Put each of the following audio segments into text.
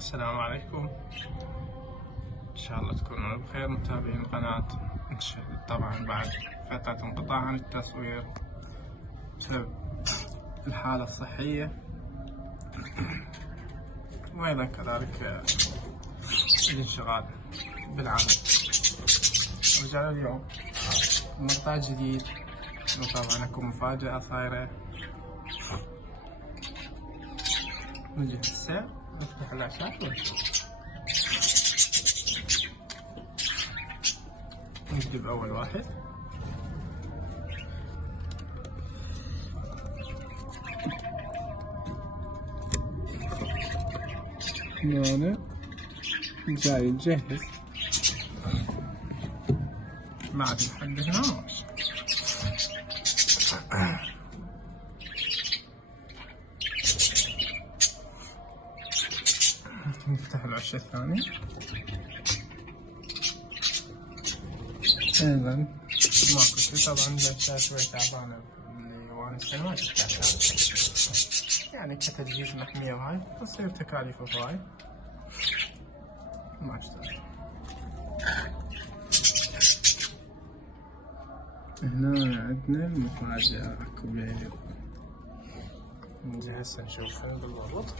السلام عليكم. إن شاء الله تكونوا بخير متابعين القناة. طبعا بعد فترة انقطاع عن التصوير بسبب الحالة الصحية وأيضا كذلك الانشغال بالعمل. رجعنا اليوم مقطع جديد وطبعا لكم مفاجأة صايرة. نجي هسه نفتح العشاء ونشوف. نجيب أول واحد. هنا جاي نجهز بعد لحد هنا ماشي. نفتح العشاء الثاني. ايضا ماكو شي، طبعا العشاء شوي تعبانة اللي وانا السنة ما شفتها، يعني كتجهيز محمية وهاي تصير تكاليف هواي ما اشتغل. هنا عندنا المفاجأة كبيرة. نجي هسه نشوفها بالضبط.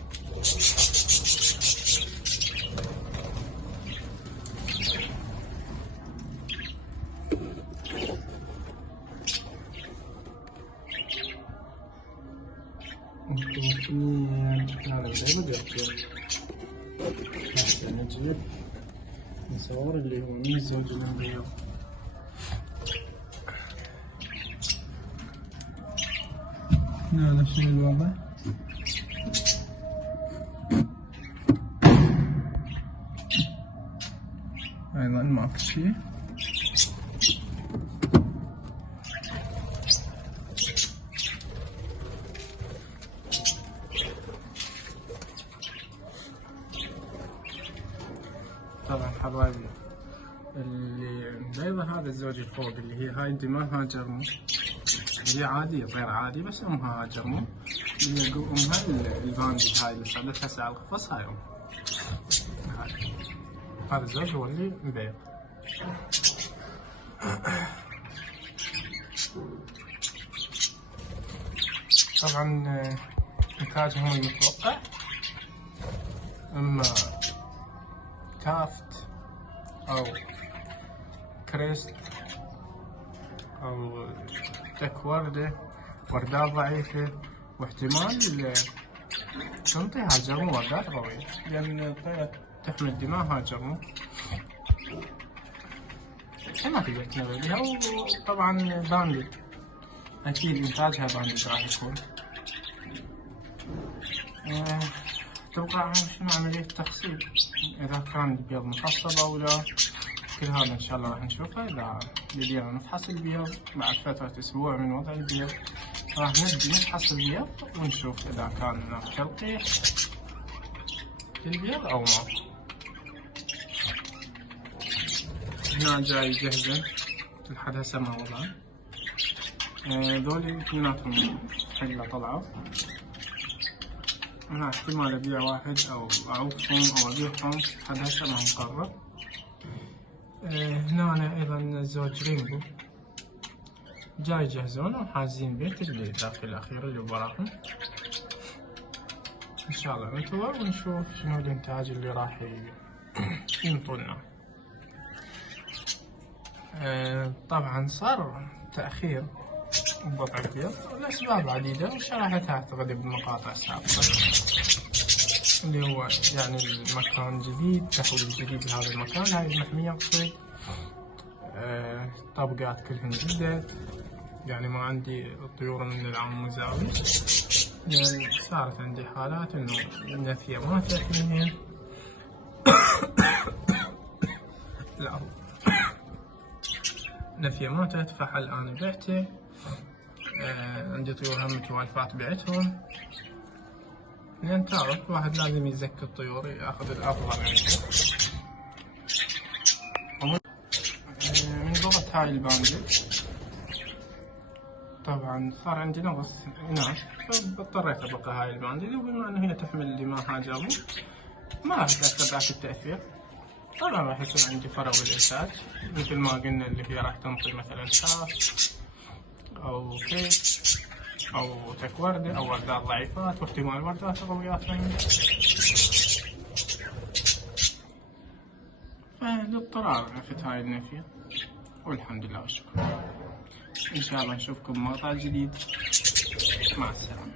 هسه نجي نصور اللي هو من الزوج الأبيض. هذا شنو الوضع؟ أيضا ماكو شي. طبعا حبايبي اللي بيضة هذا الزوج الفوق اللي هي هاي دماغها جرمو، هي عادية غير عادي بس امها جرمو. اللي امها الباندي هاي اللي صعدتها هسه على القفص هاي هاي. هذا الزوج هو اللي مبيض. طبعا نتاجهم المتوقع اما كافت او كريست او تك وردة وردات ضعيفة، واحتمال تنطيها جرمو وردات قوية لأن الطير تحمل دماغها جرمو ما تقدر تنبه بها. وطبعا باندت أكيد إنتاجها باندت راح يكون. تبقى شنو عملية تخصيب إذا كان البيض مخصب أو لا. كل هذا إن شاء الله راح نشوفه. إذا بدينا نفحص البيض بعد فترة أسبوع من وضع البيض راح نبدي نفحص البيض ونشوف إذا كان هناك تلقيح في البيض أو ما. هنا جاي جاهزة لحد هسه ما وضع. ذولي اثنيناتهم حلة طلعوا. أنا احتمال أبيع واحد أو أعوفهم أو أبيعهم لحد هسه ما مقرر. هنا أيضا الزوج رينبو جاي يجهزون وحازين بيت اللي داخل الأخير اللي وراهم. إن شاء الله ننتظر ونشوف شنو الإنتاج اللي راح ينطونا. طبعا صار تأخير بوضع البيض لأسباب عديدة وشرحتها أعتقد بالمقاطع السابقة، اللي هو يعني المكان جديد، تحويل جديد لهذا المكان، هاي المحمية أقصد. طبقات كلهن جديدة، يعني ما عندي الطيور من العام مزاوي، يعني صارت عندي حالات إنه النفية ماتت منين. لا نفية ماتت فحل أنا بعته. عندي طيور هم متوالفات بعتهم، لأن تعرف واحد لازم يزكي الطيور ياخذ الأفضل عنده. من ضغط هاي الباندل طبعا صار عندي نقص إناث، فاضطريت أبقى هاي الباندل، وبما إنه هي تحمل دماغها جابو ما راح يتأثر ذاك التأثير. طبعا راح يصير عندي فرق بالإنتاج، مثل ما قلنا اللي هي راح تنطي مثلا شاف أو كيس أو تك وردة أو وردات ضعيفات، واحتمال وردات قويات عندي. فالاضطرار عرفت هاي النفية، والحمد لله والشكر. إن شاء الله نشوفكم بمقطع جديد. مع السلامة.